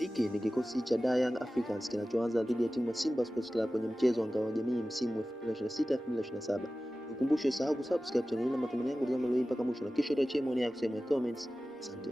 Hiki ni kikosi cha Young Africans kinachoanza dhidi ya timu ya Simba Sports Club kwenye mchezo wa ngao ya jamii msimu 2026-2027. Nikukumbushe usahau kusubscribe channel hii na matumaini yangu tazama leo mpaka mwisho na kisha tuachie maoni yako sehemu ya comments. Asante.